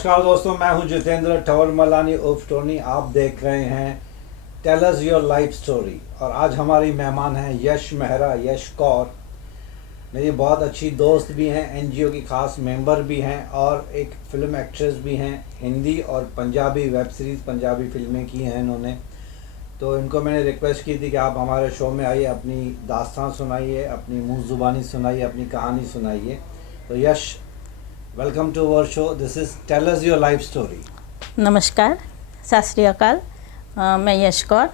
नमस्कार दोस्तों, मैं हूं जितेंद्र टवर मलानी उर्फ टोनी। आप देख रहे हैं tell us your life story. और आज हमारी मेहमान हैं यश मेहरा, यश कौर। मेरी बहुत अच्छी दोस्त भी हैं, एनजीओ की खास मेंबर भी हैं और एक फिल्म एक्ट्रेस भी हैं। हिंदी और पंजाबी वेब सीरीज़, पंजाबी फिल्में की हैं इन्होंने। तो इनको मैंने रिक्वेस्ट की थी कि आप हमारे शो में आइए, अपनी दास्तान सुनाइए, अपनी मुँह ज़ुबानी सुनाइए, अपनी कहानी सुनाइए। तो Yash, welcome to our show. This is tell us your life story. नमस्कार, सत श्री अकाल। मैं Yash Kaur.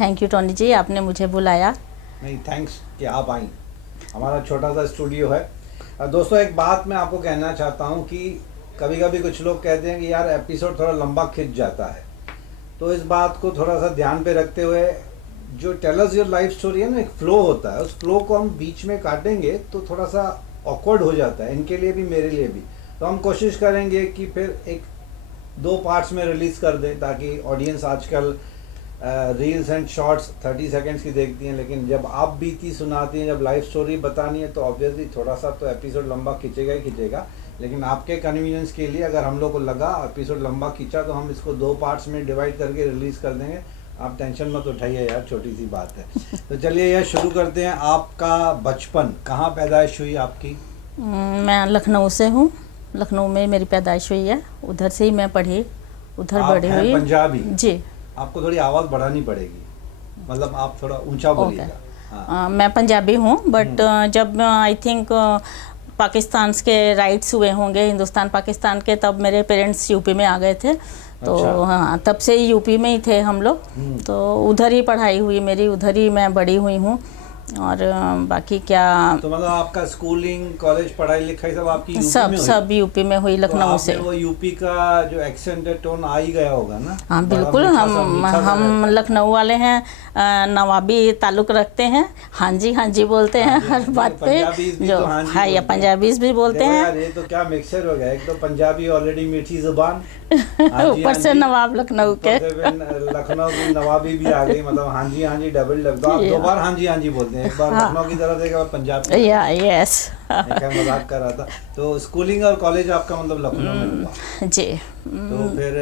Thank you Tony ji, आपने मुझे बुलाया। नहीं, थैंक्स कि आप आई। हमारा छोटा सा स्टूडियो है। दोस्तों, एक बात मैं आपको कहना चाहता हूँ कि कभी कभी कुछ लोग कहते हैं कि यार एपिसोड थोड़ा लंबा खिंच जाता है। तो इस बात को थोड़ा सा ध्यान पे रखते हुए, जो tell us your life story है ना, एक फ्लो होता है। उस फ्लो को हम बीच में काटेंगे तो थोड़ा सा ऑकवर्ड हो जाता है, इनके लिए भी मेरे लिए भी। तो हम कोशिश करेंगे कि फिर एक दो पार्ट्स में रिलीज़ कर दें, ताकि ऑडियंस आजकल रील्स एंड शॉर्ट्स 30 सेकंड्स की देखती हैं, लेकिन जब आप बीती सुनाती हैं, जब लाइफ स्टोरी बतानी है, तो ऑब्वियसली थोड़ा सा तो एपिसोड लंबा खींचेगा ही खींचेगा। लेकिन आपके कन्वीनियंस के लिए, अगर हम लोग को लगा एपिसोड लंबा खींचा, तो हम इसको दो पार्ट्स में डिवाइड करके रिलीज़ कर देंगे। आप टेंशन मत उठाइए यार, छोटी सी बात है। तो चलिए यह शुरू करते हैं। आपका बचपन, कहाँ पैदाइश हुई आपकी? मैं लखनऊ से हूँ। लखनऊ में मेरी पैदाइश हुई है, उधर से ही मैं पढ़ी, उधर बड़ी हुई। पंजाबी? जी। आपको थोड़ी आवाज़ बढ़ानी पड़ेगी, मतलब आप थोड़ा ऊंचा बोलिएगा। हाँ। मैं पंजाबी हूँ, बट जब आई थिंक पाकिस्तान के राइट्स हुए होंगे, हिंदुस्तान पाकिस्तान के, तब मेरे पेरेंट्स यूपी में आ गए थे। तो अच्छा। हाँ, तब से ही यूपी में ही थे हम लोग। तो उधर ही पढ़ाई हुई मेरी, उधर ही मैं बड़ी हुई हूँ। और बाकी क्या, तो मतलब आपका स्कूलिंग, कॉलेज, पढ़ाई लिखाई सब आपकी यूपी में हुई? सब यूपी में हुई, लखनऊ से। वो यूपी का जो एक्सेंट है, टोन आ ही गया होगा ना? हाँ बिल्कुल। हम लखनऊ वाले हैं, नवाबी ताल्लुक रखते हैं। हाँ जी बोलते हैं हर बात पे। जो हाँ, या पंजाबीज भी बोलते हैं। यार ये तो क्या मिक्सचर हो गया, एक तो पंजाबी ऑलरेडी मीठी जुबान, ऊपर से नवाब लखनऊ के, लखनऊ की नवाबी भी आ गई। मतलब हाँ जी डबल लग। आप दो बार हाँ जी बोलते हैं, एक बार लखनऊ की तरफ, एक बार पंजाब की। यस। मैं मजाक कर रहा था। तो स्कूलिंग और कॉलेज आपका मतलब लखनऊ में हुआ? जी। तो फिर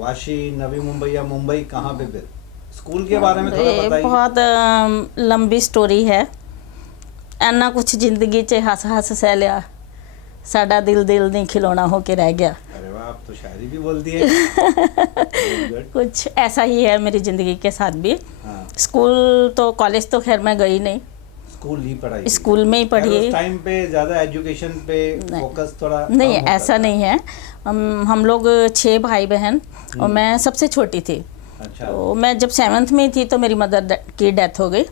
वाशी, नवी मुंबई या मुंबई, कहाँ पे फिर? स्कूल के बारे में थोड़ा बताइए। बहुत लंबी स्टोरी है। ऐना कुछ जिंदगी च हस हस सह लिया, साडा दिल नहीं खिलौना होके रह गया। अरे वाह, आप तो शायरी भी बोलती है। कुछ ऐसा ही है मेरी ज़िंदगी के साथ भी। हाँ। स्कूल तो, कॉलेज तो खैर मैं गई नहीं, स्कूल ही पढ़ाई? स्कूल में ही पढ़ी। उस टाइम पे ज़्यादा एजुकेशन पे फोकस थोड़ा नहीं, कम होता ऐसा था। नहीं है। हम लोग 6 भाई बहन और मैं सबसे छोटी थी। अच्छा। तो मैं जब 7th में थी तो मेरी मदर की डेथ हो गई।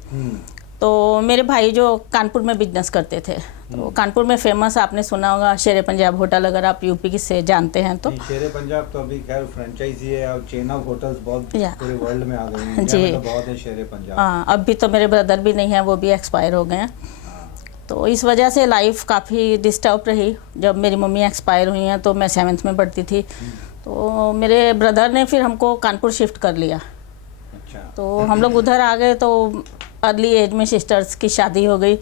तो मेरे भाई जो कानपुर में बिजनेस करते थे, तो कानपुर में फेमस, आपने सुना होगा, शेरे पंजाब होटल, अगर आप यूपी की से जानते हैं तो। शेरे पंजाब तो अभी खैर फ्रेंचाइजी है और चेन ऑफ होटल्स बहुत पूरे वर्ल्ड में आ गए हैं। जी। तो बहुत है शेरे पंजाब। हाँ, अब भी तो मेरे ब्रदर भी नहीं है, वो भी एक्सपायर हो गए हैं। तो इस वजह से लाइफ काफ़ी डिस्टर्ब रही। जब मेरी मम्मी एक्सपायर हुई हैं तो मैं 7th में पढ़ती थी। तो मेरे ब्रदर ने फिर हमको कानपुर शिफ्ट कर लिया। अच्छा। तो हम लोग उधर आ गए। तो अर्ली एज में सिस्टर्स की शादी हो गई,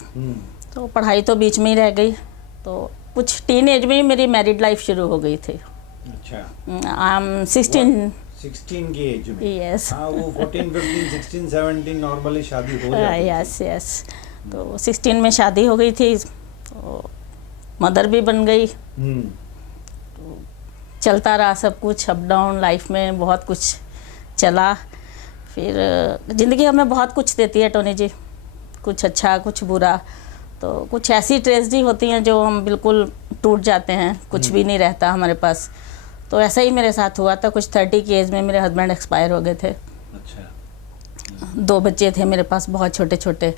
तो पढ़ाई तो बीच में ही रह गई। तो कुछ टीन एज में ही मेरी मैरिड लाइफ शुरू हो गई थी। अच्छा। आई एम 16 की एज में? यस। हाँ, वो 14, 15, 16, 17 नॉर्मली शादी हो जाती है। यस। तो 16 में शादी हो गई थी, तो मदर भी बन गई। तो चलता रहा सब कुछ, अप डाउन लाइफ में बहुत कुछ चला। फिर ज़िंदगी हमें बहुत कुछ देती है टोनी जी, कुछ अच्छा कुछ बुरा। तो कुछ ऐसी ट्रेजेडी होती हैं जो हम बिल्कुल टूट जाते हैं, कुछ भी नहीं रहता हमारे पास। तो ऐसा ही मेरे साथ हुआ था। कुछ 30 की एज में मेरे हस्बैंड एक्सपायर हो गए थे। अच्छा। 2 बच्चे थे मेरे पास, बहुत छोटे छोटे।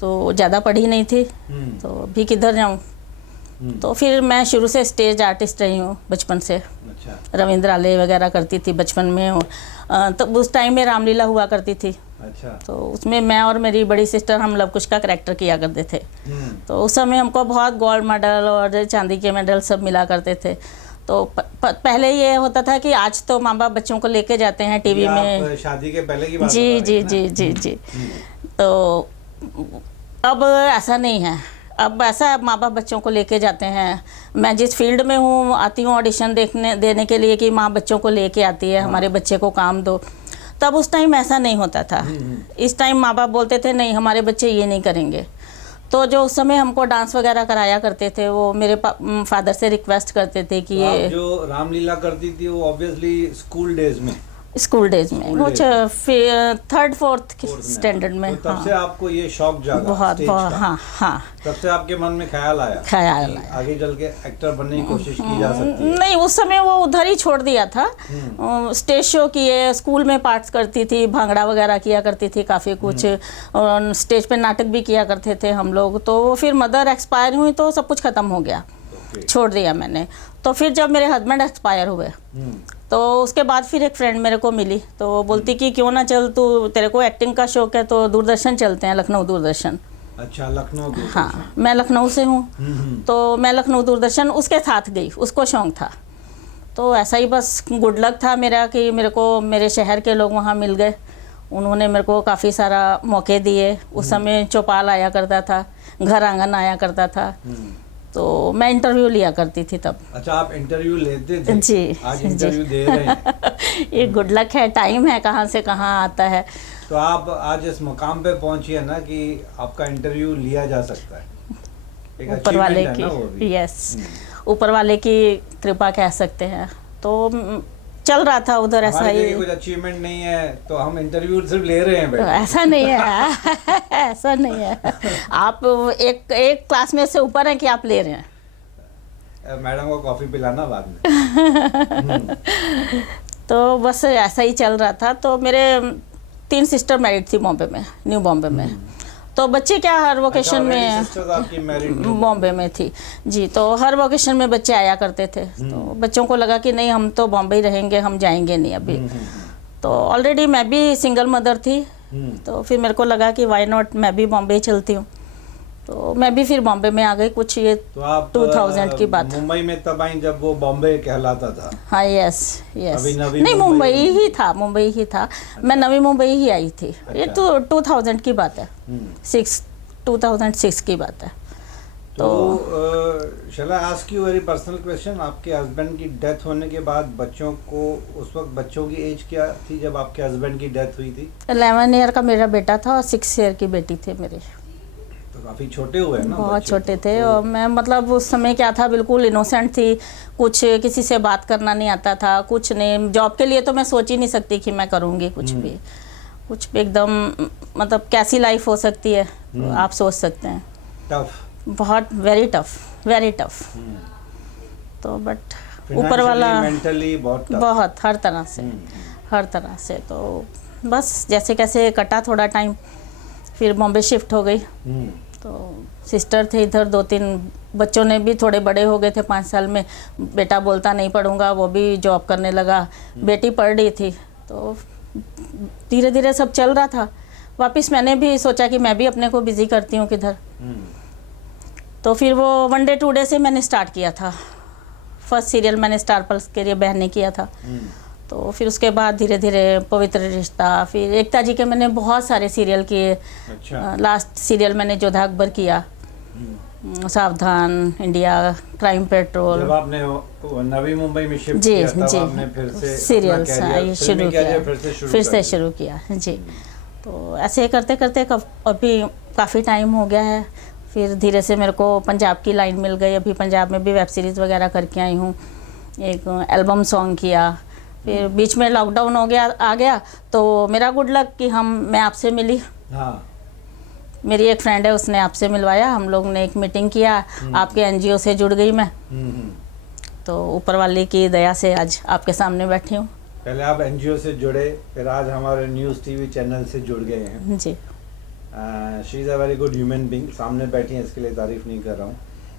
तो ज़्यादा पढ़ी नहीं थी, तो भी किधर जाऊँ। तो फिर मैं शुरू से स्टेज आर्टिस्ट रही हूँ बचपन से। अच्छा। रविंद्रालय वगैरह करती थी बचपन में। तो उस टाइम में रामलीला हुआ करती थी। अच्छा। तो उसमें मैं और मेरी बड़ी सिस्टर हम लव कुश का करैक्टर किया करते थे। तो उस समय हमको बहुत गोल्ड मेडल और चांदी के मेडल सब मिला करते थे। तो पहले ये होता था कि आज तो माँ बाप बच्चों को लेके जाते हैं टीवी में। शादी के पहले की बात जी। तो अब ऐसा नहीं है। अब ऐसा माँ बाप बच्चों को लेके जाते हैं। मैं जिस फील्ड में हूँ आती हूँ ऑडिशन देने के लिए कि माँ बच्चों को लेके आती है, हमारे बच्चे को काम दो। तब उस टाइम ऐसा नहीं होता था। इस टाइम माँ बाप बोलते थे नहीं हमारे बच्चे ये नहीं करेंगे। तो जो उस समय हमको डांस वगैरह कराया करते थे वो मेरे फादर से रिक्वेस्ट करते थे कि तो ये आप जो रामलीला करती थी वो ऑब्वियसली स्कूल डेज में स्कूल डेज में कुछ 3rd 4th स्टैंडर्ड में। तो तब से आपको ये शौक जागा बहुत स्टेज बहुत का? हाँ हाँ तब से आपके मन में ख्याल आया ख्याल कि आया। आगे चल के एक्टर बनने की कोशिश की जा सकती है? नहीं उस समय वो उधर ही छोड़ दिया था। स्टेज शो किए, स्कूल में पार्ट्स करती थी, भांगड़ा वगैरह किया करती थी काफ़ी कुछ, और स्टेज पे नाटक भी किया करते थे हम लोग। तो फिर मदर एक्सपायर हुई तो सब कुछ ख़त्म हो गया, छोड़ दिया मैंने। तो फिर जब मेरे हस्बैंड एक्सपायर हुए तो उसके बाद फिर एक फ्रेंड मेरे को मिली, तो वो बोलती कि क्यों ना चल तू, तेरे को एक्टिंग का शौक है तो दूरदर्शन चलते हैं, लखनऊ दूरदर्शन। अच्छा, लखनऊ दूरदर्शन। हाँ मैं लखनऊ से हूँ, तो मैं लखनऊ दूरदर्शन उसके साथ गई, उसको शौक था। तो ऐसा ही बस गुड लक था मेरा कि मेरे को मेरे शहर के लोग वहाँ मिल गए। उन्होंने मेरे को काफ़ी सारा मौके दिए। उस समय चौपाल आया करता था, घर आंगन आया करता था, तो मैं इंटरव्यू लिया करती थी तब। अच्छा, आप इंटरव्यू लेते थे? जी आज इंटरव्यू दे रहे हैं। ये गुड लक है, टाइम है कहाँ से कहाँ आता है। तो आप आज इस मुकाम पे पहुंची है ना कि आपका इंटरव्यू लिया जा सकता है। एक ऊपर वाले achievement है ना वो भी। की, यस, ऊपर वाले की कृपा कह सकते हैं। तो चल रहा था उधर ऐसा हमारे ही। लिए कुछ अचीवमेंट नहीं है तो हम इंटरव्यू सिर्फ ले रहे हैं बेटा। ऐसा नहीं है ऐसा नहीं है। आप एक क्लास में से ऊपर हैं कि आप ले रहे हैं। मैडम को कॉफी पिलाना बाद में। तो बस ऐसा ही चल रहा था। तो मेरे 3 सिस्टर मैरिड थी बॉम्बे में, न्यू बॉम्बे में। तो बच्चे क्या हर वोकेशन में, आपकी मैरिड बॉम्बे में थी जी, तो हर वोकेशन में बच्चे आया करते थे। तो बच्चों को लगा कि नहीं हम तो बॉम्बे ही रहेंगे, हम जाएंगे नहीं अभी। तो ऑलरेडी मैं भी सिंगल मदर थी, तो फिर मेरे को लगा कि वाई नॉट मैं भी बॉम्बे ही चलती हूँ। तो मैं भी फिर बॉम्बे में आ गई। कुछ ये तो आप 2000 की बात। मुंबई में तब आई जब वो बॉम्बे कहलाता था। हाँ यस यस, अभी नवी नहीं मुंबई मुंबई ही था। मैं नवी मुंबई ही आई थी। ये तो 2000 की बात है, 2006 की बात है। तो Shaila ask you very personal question, आपके हस्बैंड की डेथ होने के बाद बच्चों को, उस वक्त बच्चों की एज क्या थी जब आपके हस्बैंड की डेथ हुई थी? 11 ईयर का मेरा बेटा था और 6 ईयर की बेटी थी मेरी। तो काफी छोटे हुए ना? बहुत बच्चे छोटे तो। थे। और मैं मतलब उस समय क्या था, बिल्कुल इनोसेंट थी, कुछ किसी से बात करना नहीं आता था, कुछ नहीं। जॉब के लिए तो मैं सोच ही नहीं सकती कि मैं करूँगी कुछ भी एकदम, मतलब कैसी लाइफ हो सकती है आप सोच सकते हैं। टफ, बहुत वेरी टफ। तो बट ऊपर वाला मेंटली बहुत हर तरह से। तो बस जैसे कैसे कटा थोड़ा टाइम, फिर बॉम्बे शिफ्ट हो गई। तो सिस्टर थे इधर 2-3, बच्चों ने भी थोड़े बड़े हो गए थे 5 साल में। बेटा बोलता नहीं पढ़ूंगा, वो भी जॉब करने लगा। बेटी पढ़ रही थी। तो धीरे धीरे सब चल रहा था। वापस मैंने भी सोचा कि मैं भी अपने को बिजी करती हूँ किधर। तो फिर वो 1 डे 2 डे से मैंने स्टार्ट किया था। फर्स्ट सीरियल मैंने स्टार प्लस के लिए बहन ने किया था। तो फिर उसके बाद धीरे धीरे पवित्र रिश्ता, फिर एकता जी के मैंने बहुत सारे सीरियल किए। अच्छा। लास्ट सीरियल मैंने जोधा अकबर किया, सावधान, इंडिया, क्राइम पेट्रोल। जब आपने नवी मुंबई में शिफ्ट जी किया तब जी आपने फिर से सीरियल्स शुरू फिर से शुरू किया जी। तो ऐसे करते करते अभी काफ़ी टाइम हो गया है। फिर धीरे से मेरे को पंजाब की लाइन मिल गई। अभी पंजाब में भी वेब सीरीज़ वगैरह करके आई हूँ। एक एल्बम सॉन्ग किया। फिर बीच में लॉकडाउन आ गया तो मेरा गुड लक कि मैं आपसे मिली। हाँ। मेरी एक फ्रेंड है, उसने आपसे मिलवाया। हम लोग ने एक मीटिंग किया, आपके एनजीओ से जुड़ गई मैं। तो ऊपर वाले की दया से आज आपके सामने बैठी हूँ। पहले आप एनजीओ से जुड़े, फिर आज हमारे न्यूज़ टीवी चैनल से जुड़ गए हैं जी। She is a very good human being. सामने बैठी हैं, इसके लिए तारीफ नहीं कर रहा हूँ।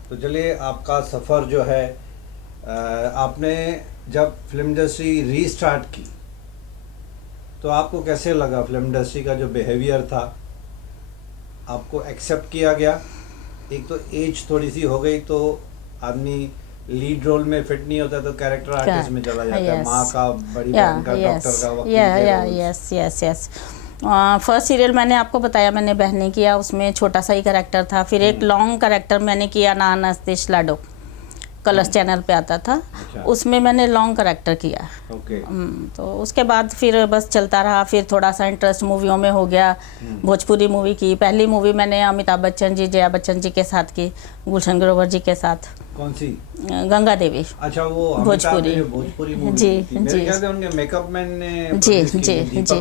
तो चलिए, आपका सफ़र जो है, आपने जब फिल्म इंडस्ट्री रीस्टार्ट की तो आपको कैसे लगा? फिल्म इंडस्ट्री का जो बिहेवियर था, आपको एक्सेप्ट किया गया? एक तो एज थोड़ी सी हो गई तो आदमी लीड रोल में फिट नहीं होता, तो कैरेक्टर आर्टिस्ट में चला जाता है। माँ का, बड़ी बहन का, डॉक्टर का, वकील का। यस। फर्स्ट सीरियल मैंने आपको बताया, मैंने बहने किया, उसमें छोटा सा ही कैरेक्टर था। फिर एक लॉन्ग कैरेक्टर मैंने किया ना नस्तिश लाडो, कलर्स चैनल पे आता था। अच्छा। उसमें मैंने लॉन्ग कैरेक्टर किया। ओके। तो उसके बाद फिर बस चलता रहा। फिर थोड़ा सा इंटरेस्ट मूवियों में हो गया। भोजपुरी मूवी की पहली मूवी मैंने अमिताभ बच्चन जी, जया बच्चन जी के साथ की, गुलशन ग्रोवर जी के साथ। कौन सी? गंगा देवी। अच्छा, वो भोजपुरी। भोजपुरी मूवी जी, थी। मेरे जी। ख्याल से उनके मेकअप मैन ने जी produce की जी थी, जी,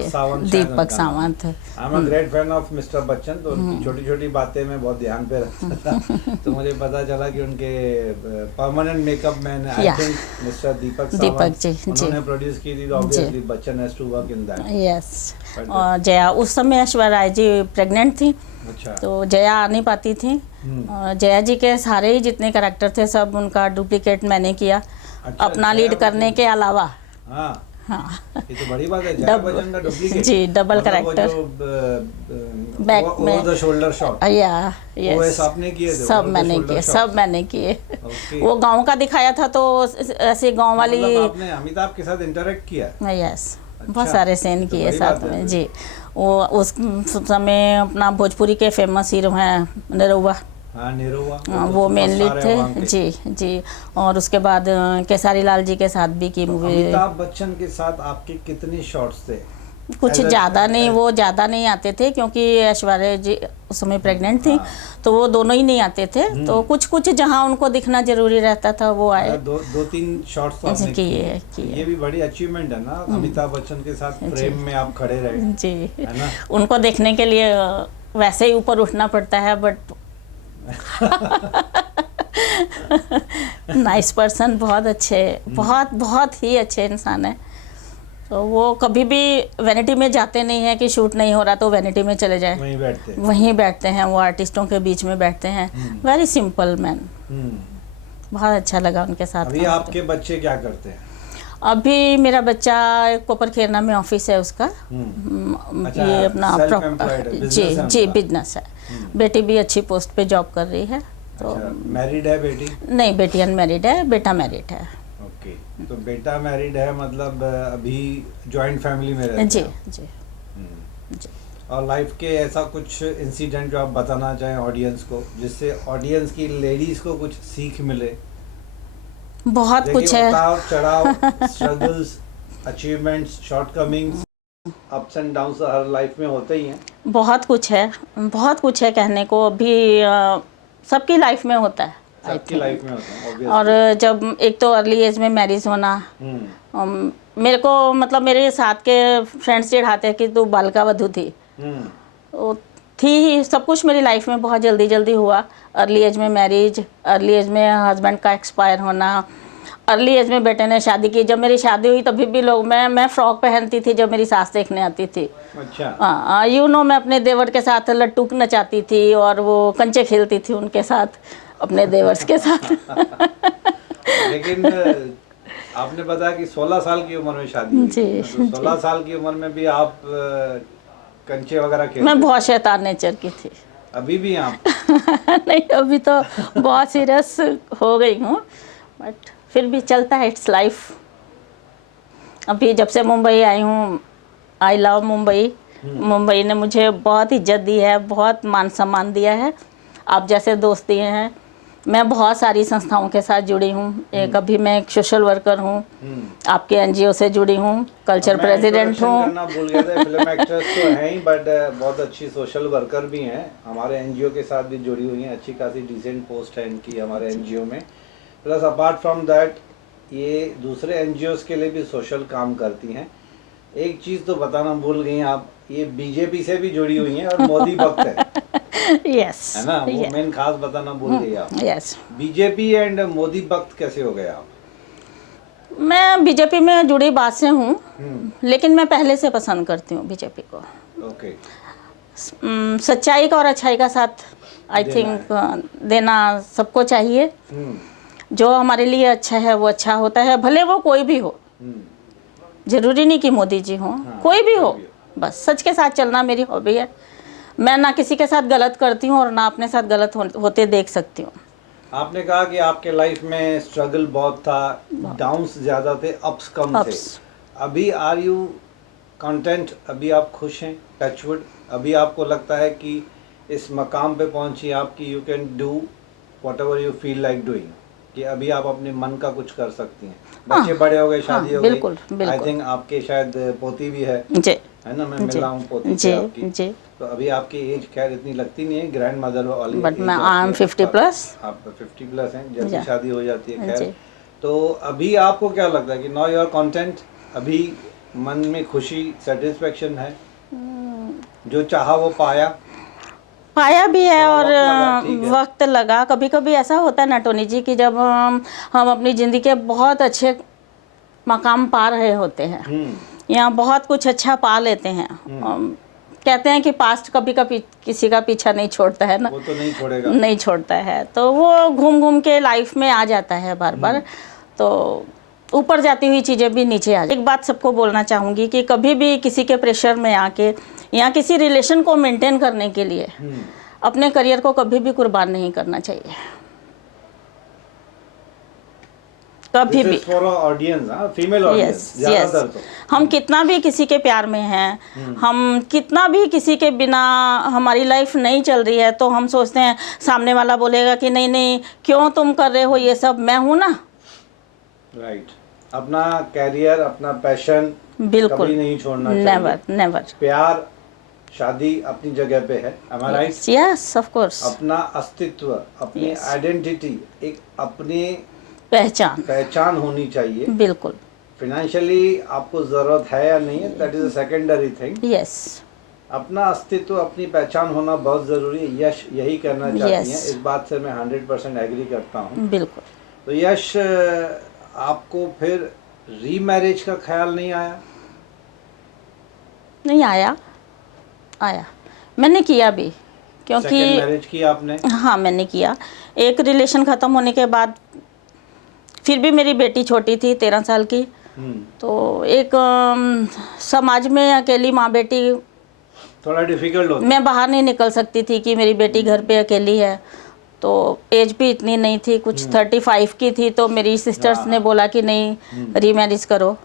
Deepak Sawant. I am a great fan of mister Bachchan. तो उनकी छोटी छोटी बातें मैं बहुत ध्यान पे रखता था। तो मुझे पता चला कि उनके permanent makeup man I Yeah. Think mister Deepak Deepak ji, उन्होंने प्रोड्यूस की थी। तो obviously Bachchan has to work in that. Yes. और जया, उस समय ऐश्वर्या राय जी प्रेग्नेंट थी, अच्छा। तो जया आ नहीं पाती थी। जया जी के सारे ही जितने कैरेक्टर थे सब उनका डुप्लीकेट मैंने किया। अच्छा, अपना जया लीड करने के अलावा। हाँ, हाँ। ये तो बड़ी बात है। जया बच्चन का डुप्लीकेट। जी, डबल मतलब वो कैरेक्टर। जो बैक में ओवर द शोल्डर शॉट, या वो यस, आपने किए थे? सब over the मैंने shoulder किए, shots? सब मैंने किए। Okay. वो गांव का दिखाया था तो ऐसे गांव वाली। मतलब आपने अमिताभ के साथ इंटरेक्ट किया? यस, बहुत अच्छा, सारे सीन तो किए बड़ी साथ बात है में फिर। जी। वो उस समय अपना भोजपुरी के फेमस हीरो हैं निरहुआ। हाँ, निरहुआ। वो मेन लीड superstar है वहाँ थे के। जी जी। और उसके बाद केसारी लाल जी के साथ भी की तो मूवी। अमिताभ बच्चन के साथ आपके कितने शॉट्स थे? कुछ As a- ज़्यादा नहीं, वो ज़्यादा नहीं आते थे क्योंकि ऐश्वर्या जी उस समय प्रेग्नेंट थी। हाँ। तो वो दोनों ही नहीं आते थे। तो कुछ कुछ जहाँ उनको दिखना जरूरी रहता था वो आए। दो तीन शॉट्स तो आपने किए। ये भी बड़ी अचीवमेंट है ना, अमिताभ बच्चन के साथ फ्रेम में आप खड़े रहे, जी, है ना? उनको देखने के लिए वैसे ही ऊपर उठना पड़ता है, बट नाइस पर्सन, बहुत अच्छे, बहुत बहुत ही अच्छे इंसान है। तो वो कभी भी वैनिटी में जाते नहीं हैं कि शूट नहीं हो रहा तो वैनिटी में चले जाए, वहीं बैठते हैं। वो आर्टिस्टों के बीच में बैठते हैं। Very simple man. बहुत अच्छा लगा उनके साथ। अभी आपके बच्चे क्या करते हैं? अभी मेरा बच्चा कोपर खेरना में ऑफिस है उसका। अच्छा, ये अपना self-employed है, जी business है जी, उनका। बिजनेस है। बेटी भी अच्छी पोस्ट पे जॉब कर रही है। तो मैरिड है बेटी? नहीं, बेटी अनमैरिड है, बेटा मैरिड है। ओके, तो बेटा मैरिड है, मतलब अभी जॉइंट फैमिली में रहते जी हैं? जी जी। और लाइफ के ऐसा कुछ इंसिडेंट जो आप बताना चाहें ऑडियंस को, जिससे ऑडियंस की लेडीज को कुछ सीख मिले? बहुत कुछ है। उतार चढ़ाव, struggles, achievements, shortcomings, ups and downs her life में होते ही हैं। बहुत कुछ है, बहुत कुछ है कहने को। अभी सबकी लाइफ में होता है, सबकी लाइफ में होता है obviously। और जब एक तो अर्ली एज में मैरिज होना, मेरे को मतलब मेरे साथ के फ्रेंड्स चिढ़ाते हैं कि तू बालिका वधू थी। तो थी ही, सब कुछ मेरी लाइफ में बहुत जल्दी जल्दी हुआ। अर्ली एज में मैरिज, अर्ली एज में हस्बैंड का एक्सपायर होना, अर्ली एज में बेटे ने शादी की। जब मेरी शादी हुई तभी भी लोग, मैं फ्रॉक पहनती थी जब मेरी सास देखने आती थी। अच्छा। हाँ, मैं अपने देवर के साथ लट्टू नचाती थी और वो कंचे खेलती थी उनके साथ, अपने देवर्स के साथ। लेकिन आपने बताया कि 16 साल की उम्र में शादी हुई। जी, तो 16 साल की उम्र में भी आप कंचे वगैरह खेलते? मैं बहुत शैतान नेचर की थी। अभी भी आप? नहीं, अभी तो बहुत सीरियस हो गई हूँ, बट फिर भी चलता है, इट्स लाइफ। अभी जब से मुंबई आई हूँ, आई लव मुंबई। मुंबई ने मुझे बहुत इज्जत दी है, बहुत मान सम्मान दिया है। आप जैसे दोस्त दिए हैं। मैं बहुत सारी संस्थाओं के साथ जुड़ी हूँ। एक अभी मैं एक सोशल वर्कर हूँ, आपके एनजीओ से जुड़ी हूँ, कल्चर प्रेसिडेंट हूँ। करना भूल गया था, फिल्म एक्ट्रेस तो हैं ही, बट बहुत अच्छी सोशल वर्कर भी हैं। हमारे एनजीओ के साथ भी जुड़ी हुई हैं, अच्छी खासी डिसेंट पोस्ट है इनकी हमारे एनजीओ में। प्लस अपार्ट फ्रॉम दैट ये दूसरे एनजीओज के लिए भी सोशल काम करती हैं। एक चीज़ तो बताना भूल गई आप, ये बीजेपी से भी जुड़ी हुई हैं और मोदी भक्त है। यस, है ना, वो मेन खास बताना भूल गई आप। यस। बीजेपी एंड मोदी भक्त कैसे हो गए आप? मैं बीजेपी में जुड़ी बात से हूँ, लेकिन मैं पहले से पसंद करती हूँ बीजेपी को। ओके। सच्चाई का और अच्छाई का साथ आई थिंक देना सबको चाहिए। जो हमारे लिए अच्छा है वो अच्छा होता है, भले वो कोई भी हो। जरूरी नहीं कि मोदी जी हों, कोई भी हो, बस सच के साथ चलना मेरी हॉबी है। मैं ना किसी के साथ गलत करती हूँ और ना अपने साथ गलत होते देख सकती हूँ। आपने कहा कि आपके लाइफ में स्ट्रगल बहुत था, डाउन्स ज़्यादा थे, अप्स कम थे। अभी आर यू कंटेंट अभी आप खुश हैं? टचवुड अभी आपको लगता है कि इस मकाम पे पहुंची आपकी, you can do what ever you feel like doing, कि अभी आप अपने मन का कुछ कर सकती हैं? बच्चे बड़े हो गए, शादी हो बिल्कुल, गई, बिल्कुल। आई थिंक आपके शायद पोती भी है जी ना? मैं जी मिला हूँ पोती जी से आपकी। जी। तो अभी आपकी एज खैर इतनी लगती नहीं है, ग्रैंड मदर वाली बट age मैं आपकी आई एम है। 50+। आप 50+ हैं, जल्दी या। शादी हो जाती है खैर। जी। तो अभी आपको क्या लगता है कि नाउ योर कंटेंट, अभी मन में खुशी, सेटिस्फेक्शन है, जो चाहा वो पाया? पाया भी है थोड़ा और वक्त लगा, ठीक है। वक्त लगा। कभी कभी ऐसा होता है ना टोनी जी कि जब हम अपनी ज़िंदगी के बहुत अच्छे मकाम पा रहे होते हैं, या बहुत कुछ अच्छा पा लेते हैं, कहते हैं कि पास्ट कभी कभी किसी का पीछा नहीं छोड़ता है ना, वो तो नहीं छोड़ेगा। नहीं छोड़ता है, तो वो घूम घूम के लाइफ में आ जाता है बार बार। तो ऊपर जाती हुई चीज़ें भी नीचे आ जाती। एक बात सबको बोलना चाहूँगी कि कभी भी किसी के प्रेशर में आके या किसी रिलेशन को मेंटेन करने के लिए अपने करियर को कभी भी कुर्बान नहीं करना चाहिए, कभी भी। फॉर ऑडियंस, फीमेल ऑडियंस ज्यादातर। तो हम कितना भी किसी के प्यार में हैं, हम कितना भी किसी के बिना हमारी लाइफ नहीं चल रही है, तो हम सोचते हैं सामने वाला बोलेगा कि नहीं नहीं क्यों तुम कर रहे हो ये सब, मैं हूँ ना। राइट। अपना कैरियर, अपना पैशन बिल्कुल कभी नहीं छोड़ना चाहिए। Never never. प्यार, शादी अपनी जगह पे है, am I right? Yes of course. अपना अस्तित्व, अपनी आइडेंटिटी, एक अपनी पहचान होनी चाहिए। बिल्कुल। फाइनेंशियली आपको जरूरत है या नहीं है, that is a secondary thing. Yes. अपना अस्तित्व, अपनी पहचान होना बहुत जरूरी है। यश यही करना चाहती हैं, इस बात से मैं 100% एग्री करता हूँ। बिल्कुल। तो यश, आपको फिर रीमैरिज का ख्याल नहीं आया? नहीं आया, आया, मैंने किया भी, क्योंकि सेकंड मैरिज की आपने? हाँ मैंने किया। एक रिलेशन ख़त्म होने के बाद फिर भी मेरी बेटी छोटी थी, 13 साल की। तो एक समाज में अकेली माँ बेटी थोड़ा डिफिकल्ट होता। मैं बाहर नहीं निकल सकती थी कि मेरी बेटी घर पे अकेली है। तो एज भी इतनी नहीं थी, कुछ 35 की थी। तो मेरी सिस्टर्स ने बोला कि नहीं रीमैरिज करो।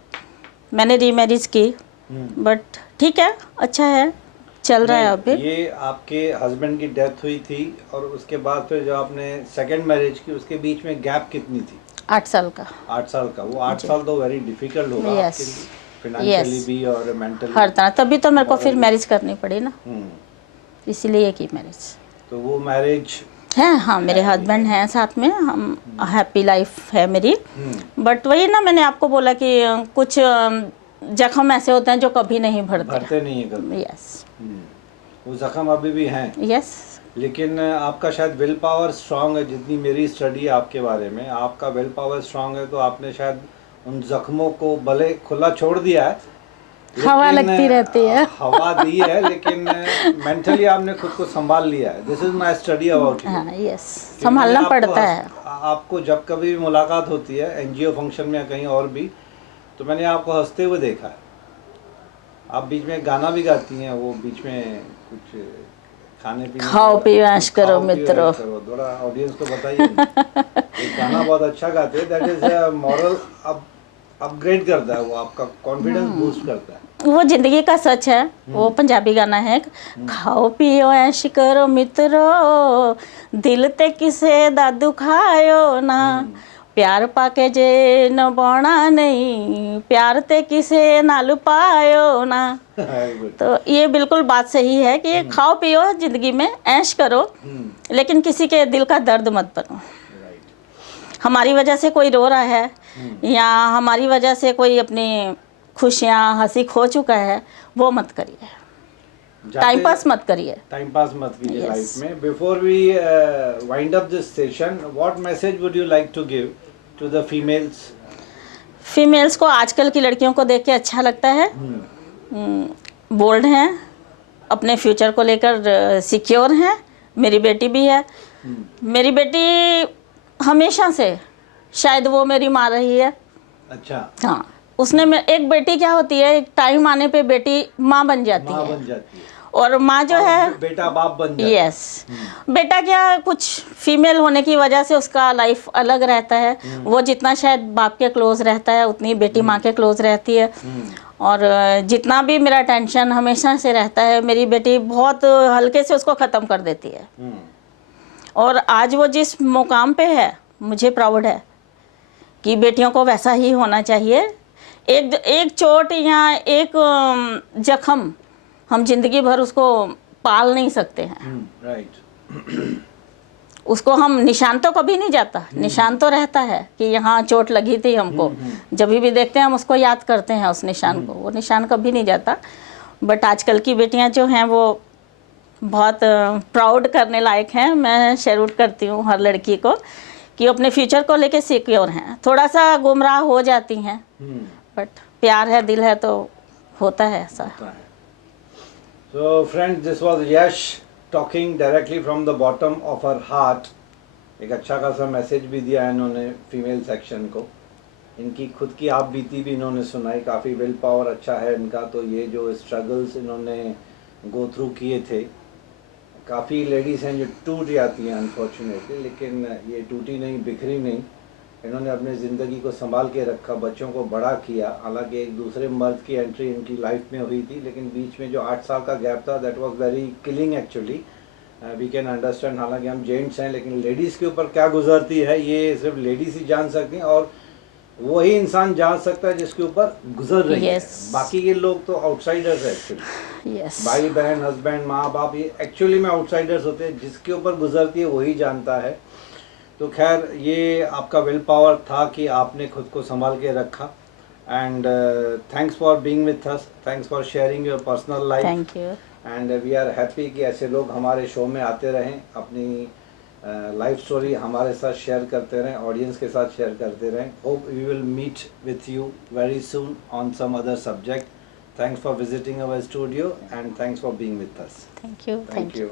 मैंने रीमैरिज की, बट ठीक है, अच्छा है, चल रहा है अभी। ये आपके हस्बैंड की डेथ हुई थी और उसके बाद फिर जो आपने सेकंड मैरिज की, उसके बीच में गैप कितनी थी? 8 साल का। 8 साल का। वो 8 साल तो वेरी डिफिकल्ट होगा आपके लिए, फाइनेंशियली भी और मेंटली, हर तरह। तभी तो मेरे को फिर मैरिज करनी पड़ी ना, इसीलिए की मैरिज। तो वो मैरिज है, हाँ मेरे हस्बैंड हैं साथ में, हम हैप्पी लाइफ है मेरी। बट वही ना, मैंने आपको बोला कि कुछ जख्म ऐसे होते हैं जो कभी नहीं भरते नहीं है कभी। यस। वो जख्म अभी भी हैं। यस। लेकिन आपका शायद विल पावर स्ट्रांग है। जितनी मेरी स्टडी है आपके बारे में, आपका विल पावर स्ट्रांग है, तो आपने शायद उन जख्मों को भले खुला छोड़ दिया है, हवा लगती रहती है, हवा दी है, लेकिन मेंटली आपने खुद को संभाल लिया है। This is my study about you. Yes, संभालना पड़ता है। आपको जब कभी भी मुलाकात होती है एनजीओ फंक्शन में या कहीं और भी, तो मैंने आपको हंसते हुए देखा है। आप बीच में गाना भी गाती हैं, वो बीच में कुछ खाने पीने, खाओ पियो ऐश करो मित्रों। थोड़ा ऑडियंस को बताइए। एक गाना बहुत अच्छा गाते हैं, दैट इज मॉरल अपग्रेड करता है, वो आपका कॉन्फिडेंस बूस्ट करता है। वो जिंदगी का सच है। वो पंजाबी गाना है, खाओ पियो ऐश करो मित्रों, दिल ते किसे दा दुखायो ना, प्यार पाके जे नभाना नहीं, प्यार ते किसे नाल पायो ना। तो ये बिल्कुल बात सही है कि खाओ पियो, जिंदगी में ऐश करो, लेकिन किसी के दिल का दर्द मत बनो। हमारी वजह से कोई रो रहा है या हमारी वजह से कोई अपनी खुशियाँ हंसी खो चुका है, वो मत करिए, टाइम पास मत करिए, टाइम पास मत कीजिए लाइफ में। Before we wind up this session, what message would you like to give to the females? Females को, आजकल की लड़कियों को देख के अच्छा लगता है, बोल्ड हैं, अपने फ्यूचर को लेकर सिक्योर हैं। मेरी बेटी भी है। मेरी बेटी हमेशा से, शायद वो मेरी माँ रही है। अच्छा। हाँ, उसने में एक बेटी क्या होती है, एक टाइम आने पे बेटी माँ बन जाती है, और माँ जो है बेटा बाप बन जाता है। यस। बेटा क्या, कुछ फीमेल होने की वजह से उसका लाइफ अलग रहता है। वो जितना शायद बाप के क्लोज रहता है, उतनी बेटी माँ के क्लोज रहती है। और जितना भी मेरा टेंशन हमेशा से रहता है, मेरी बेटी बहुत हल्के से उसको ख़त्म कर देती है। और आज वो जिस मुकाम पे है, मुझे प्राउड है कि बेटियों को वैसा ही होना चाहिए। एक चोट या एक जख्म हम जिंदगी भर उसको पाल नहीं सकते हैं। राइट। उसको हम, निशान तो कभी नहीं जाता, निशान तो रहता है कि यहाँ चोट लगी थी हमको। जब भी देखते हैं हम उसको याद करते हैं उस निशान को, वो निशान कभी नहीं जाता। बट आजकल की बेटियाँ जो हैं वो बहुत प्राउड करने लायक हैं। मैं सैल्यूट करती हूँ हर लड़की को कि अपने फ्यूचर को लेके सिक्योर हैं। थोड़ा सा गुमराह हो जाती हैं, बट प्यार है, दिल है तो होता है ऐसा। So friends, this was Yash talking directly from the bottom of her heart. एक अच्छा खासा मैसेज भी दिया इन्होंने फीमेल सेक्शन को। इनकी खुद की आप बीती भी इन्होंने सुनाई। काफ़ी विल पावर अच्छा है इनका। तो ये जो स्ट्रगल्स इन्होंने गो थ्रू किए थे, काफ़ी लेडीज़ हैं जो टूट जाती हैं अनफॉर्चुनेटली, लेकिन ये टूटी नहीं, बिखरी नहीं। इन्होंने अपनी ज़िंदगी को संभाल के रखा, बच्चों को बड़ा किया। हालांकि एक दूसरे मर्द की एंट्री इनकी लाइफ में हुई थी, लेकिन बीच में जो 8 साल का गैप था, that was very killing actually. We can understand. हालांकि हम जेंट्स हैं, लेकिन लेडीज़ के ऊपर क्या गुजरती है ये सिर्फ लेडीज़ ही जान सकती हैं, और वही इंसान जान सकता है जिसके ऊपर गुजर रही है। बाकी के लोग तो आउटसाइडर्स है एक्चुअली। भाई बहन, हस्बैंड, माँ बाप, ये एक्चुअली में आउटसाइडर्स होते हैं। जिसके ऊपर गुजरती है वही जानता है। तो खैर, ये आपका विल पावर था कि आपने खुद को संभाल के रखा। And thanks for being with us, thanks for sharing your personal life. Thank you. And we are happy कि ऐसे लोग हमारे शो में आते रहें, अपनी लाइफ स्टोरी हमारे साथ शेयर करते रहें, ऑडियंस के साथ शेयर करते रहें। Hope we will meet with you very soon on some other subject. Thanks for visiting our studio and thanks for being with us. Thank you.